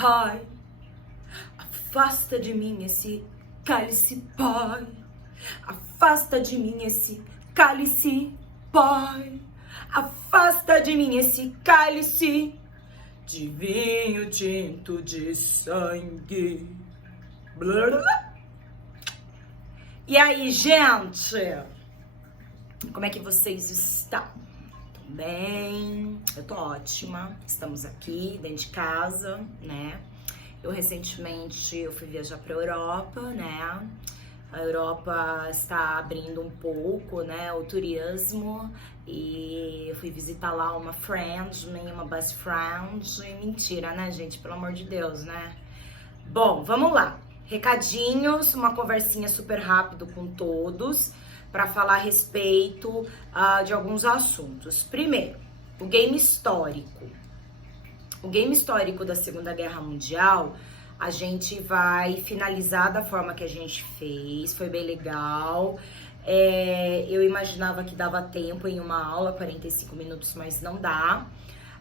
Pai, afasta de mim esse cálice, Pai. Afasta de mim esse cálice, Pai. Afasta de mim esse cálice de vinho tinto de sangue. Blá, blá. E aí, gente? Como é que vocês estão? Tô bem? Eu tô ótima. Estamos aqui dentro de casa, né? Recentemente eu fui viajar pra Europa, né? A Europa está abrindo um pouco, né, o turismo, e eu fui visitar lá uma uma best friend. Mentira, né, gente? Pelo amor de Deus, né? Bom, vamos lá. Recadinhos, uma conversinha super rápido com todos para falar a respeito de alguns assuntos. Primeiro, o game histórico. O game histórico da Segunda Guerra Mundial, a gente vai finalizar da forma que a gente fez, foi bem legal. Eu imaginava que dava tempo em uma aula, 45 minutos, mas não dá.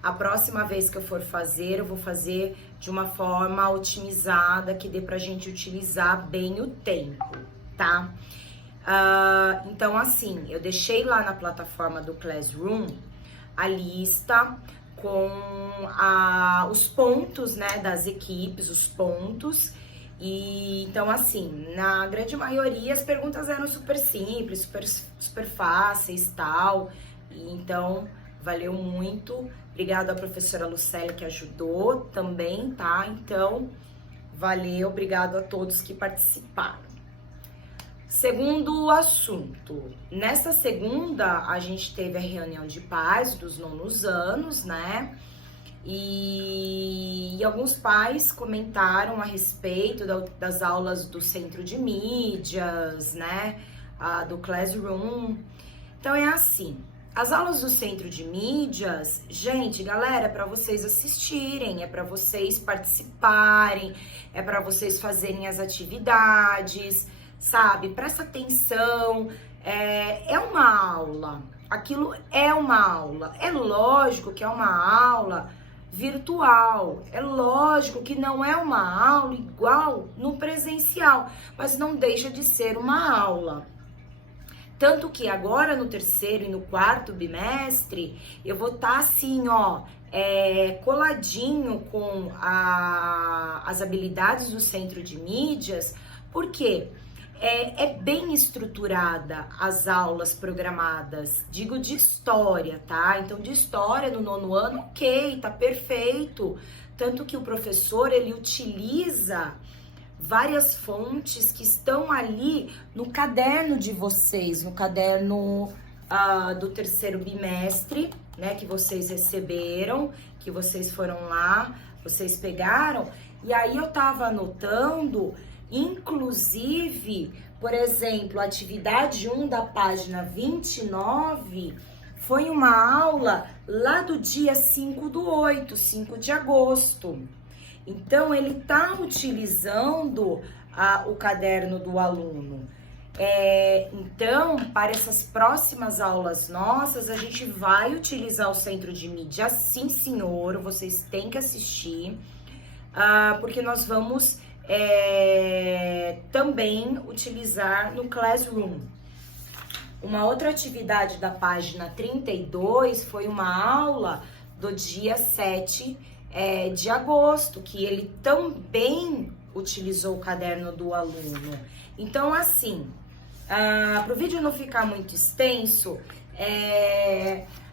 A próxima vez que eu for fazer, eu vou fazer de uma forma otimizada, que dê pra gente utilizar bem o tempo, tá? Então, assim, eu deixei lá na plataforma do Classroom a lista com os pontos, né, das equipes, os pontos. E então, assim, na grande maioria as perguntas eram super simples, super fáceis, tal. E então, valeu muito. Obrigada à professora Lucélia que ajudou também, tá? Então, valeu, obrigado a todos que participaram. Segundo assunto, nessa segunda a gente teve a reunião de pais dos nonos anos, né? E alguns pais comentaram a respeito das aulas do centro de mídias, né? Do Classroom. Então é assim, as aulas do centro de mídias, gente, galera, é para vocês assistirem, é para vocês participarem, é para vocês fazerem as atividades, sabe? Presta atenção, é uma aula, aquilo é uma aula. É lógico que é uma aula virtual, é lógico que não é uma aula igual no presencial, mas não deixa de ser uma aula. Tanto que agora no terceiro e no quarto bimestre, eu vou estar assim, ó, coladinho com as habilidades do centro de mídias, porque é bem estruturada as aulas programadas, digo de história, tá? Então, de história no nono ano, ok, tá perfeito. Tanto que o professor, ele utiliza várias fontes que estão ali no caderno de vocês, no caderno do terceiro bimestre, né, que vocês receberam, que vocês foram lá, vocês pegaram, e aí eu tava anotando. Inclusive, por exemplo, a atividade 1 da página 29 foi uma aula lá do dia 5/8, 5 de agosto. Então, ele está utilizando o caderno do aluno. Então, para essas próximas aulas nossas, a gente vai utilizar o centro de mídia, sim, senhor, vocês têm que assistir, porque nós vamos também utilizar no Classroom. Uma outra atividade da página 32 foi uma aula do dia 7 de agosto, que ele também utilizou o caderno do aluno. Então, assim, para o vídeo não ficar muito extenso,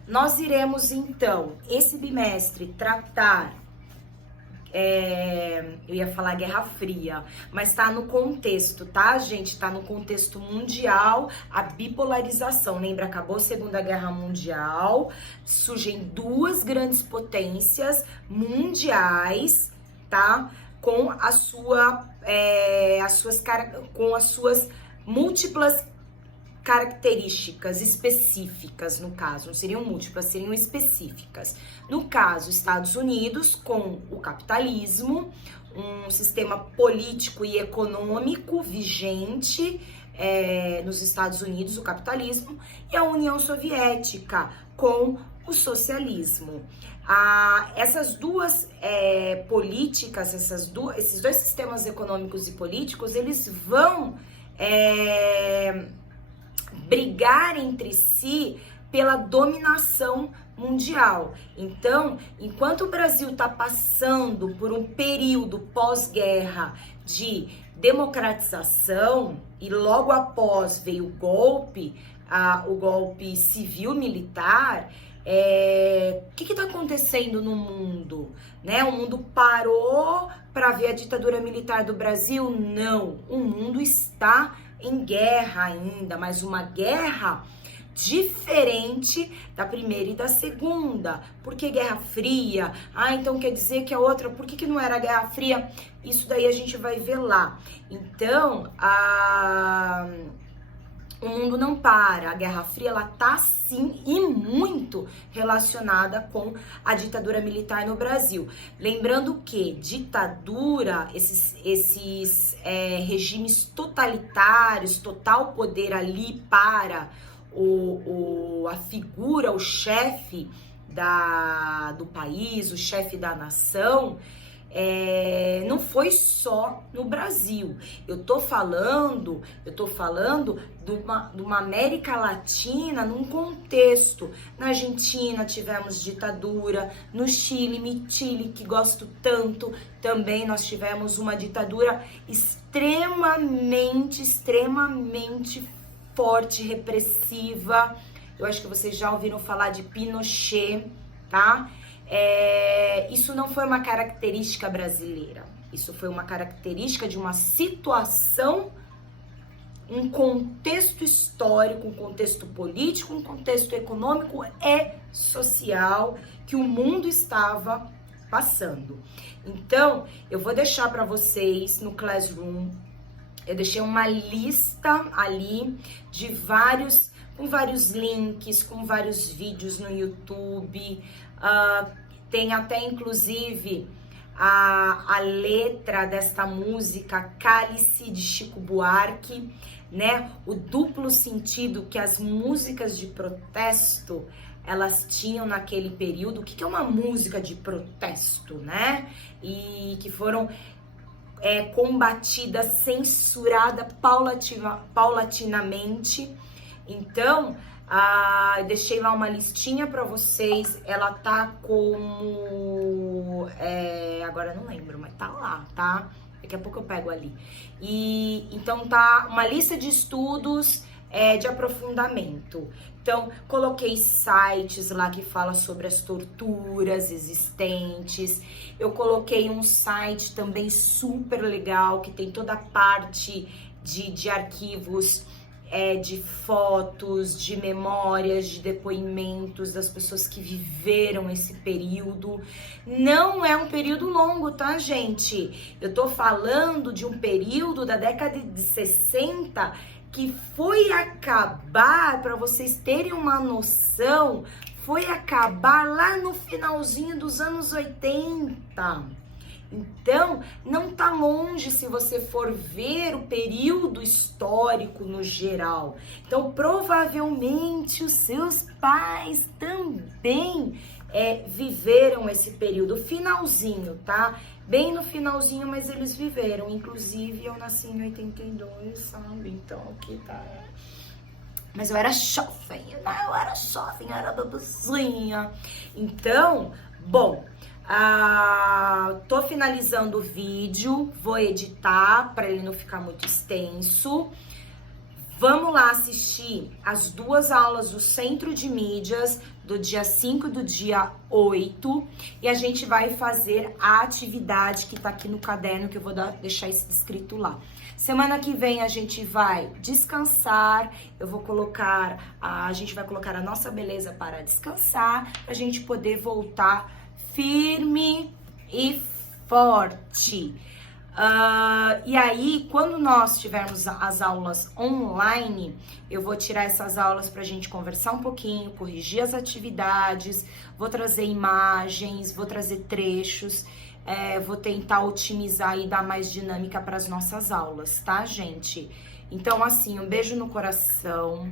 nós iremos, então, esse bimestre, tratar eu ia falar Guerra Fria, mas tá no contexto, tá, gente? Tá no contexto mundial, a bipolarização. Lembra, acabou a Segunda Guerra Mundial, surgem duas grandes potências mundiais, tá? Com as suas múltiplas características específicas, no caso, não seriam múltiplas, seriam específicas. No caso, Estados Unidos com o capitalismo, um sistema político e econômico vigente nos Estados Unidos, o capitalismo, e a União Soviética com o socialismo. Essas duas políticas, esses dois sistemas econômicos e políticos, eles vão brigar entre si pela dominação mundial. Então, enquanto o Brasil está passando por um período pós-guerra de democratização e logo após veio o golpe civil-militar, o que está acontecendo no mundo? Né? O mundo parou para ver a ditadura militar do Brasil? Não, o mundo está em guerra ainda, mas uma guerra diferente da primeira e da segunda. Por que Guerra Fria? Então quer dizer que a outra, por que não era Guerra Fria? Isso daí a gente vai ver lá. Então, o mundo não para. A Guerra Fria, ela tá sim e muito relacionada com a ditadura militar no Brasil. Lembrando que ditadura, esses regimes totalitários, total poder ali para a figura, o chefe do país, o chefe da nação, não foi só no Brasil. Eu tô falando de uma América Latina num contexto. Na Argentina tivemos ditadura, no Chile, que gosto tanto, também nós tivemos uma ditadura extremamente forte, repressiva. Eu acho que vocês já ouviram falar de Pinochet, tá? Isso não foi uma característica brasileira. Isso foi uma característica de uma situação, um contexto histórico, um contexto político, um contexto econômico e social que o mundo estava passando. Então, eu vou deixar para vocês no Classroom. Eu deixei uma lista ali de com vários links, com vários vídeos no YouTube. Tem até, inclusive, a letra desta música Cálice, de Chico Buarque, né? O duplo sentido que as músicas de protesto, elas tinham naquele período. O que é uma música de protesto, né? E que foram combatida, censurada paulatinamente. Então, eu deixei lá uma listinha para vocês. Ela tá como... agora eu não lembro, mas tá lá, tá? Daqui a pouco eu pego ali. E então tá uma lista de estudos de aprofundamento. Então, coloquei sites lá que fala sobre as torturas existentes. Eu coloquei um site também super legal, que tem toda a parte de arquivos, de fotos, de memórias, de depoimentos das pessoas que viveram esse período. Não é um período longo, tá, gente? Eu tô falando de um período da década de 60 que foi acabar, para vocês terem uma noção, foi acabar lá no finalzinho dos anos 80. Então, não tá longe se você for ver o período histórico no geral. Então, provavelmente os seus pais também viveram esse período, finalzinho, tá? Bem no finalzinho, mas eles viveram. Inclusive, eu nasci em 82, sabe? Então, aqui tá... Mas eu era jovem, eu era bebezinha. Então, bom... tô finalizando o vídeo, vou editar para ele não ficar muito extenso. Vamos lá assistir as duas aulas do Centro de Mídias do dia 5 e do dia 8 e a gente vai fazer a atividade que tá aqui no caderno, que eu vou deixar isso escrito lá. Semana que vem a gente vai descansar, a gente vai colocar a nossa beleza para descansar, pra gente poder voltar firme e forte. E aí, quando nós tivermos as aulas online, eu vou tirar essas aulas pra gente conversar um pouquinho, corrigir as atividades, vou trazer imagens, vou trazer trechos, vou tentar otimizar e dar mais dinâmica para as nossas aulas, tá, gente? Então, assim, um beijo no coração.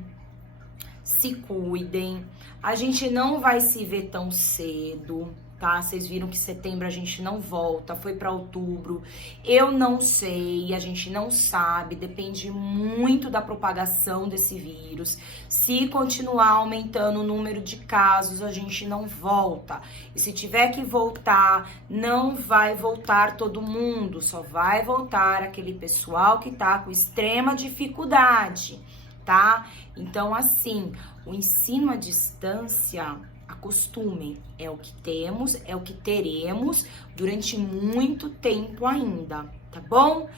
se cuidem. A gente não vai se ver tão cedo, tá? Vocês viram que setembro a gente não volta, foi para outubro. Eu não sei, a gente não sabe, depende muito da propagação desse vírus. Se continuar aumentando o número de casos, a gente não volta. E se tiver que voltar, não vai voltar todo mundo, só vai voltar aquele pessoal que tá com extrema dificuldade, tá? Então, assim, o ensino à distância, acostumem, é o que temos, é o que teremos durante muito tempo ainda, tá bom?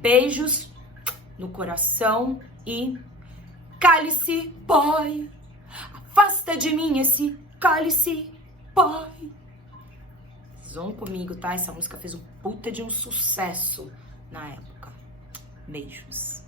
Beijos no coração e cálice, boy, afasta de mim esse cálice, boy. Vocês vão comigo, tá? Essa música fez um puta de um sucesso na época. Beijos.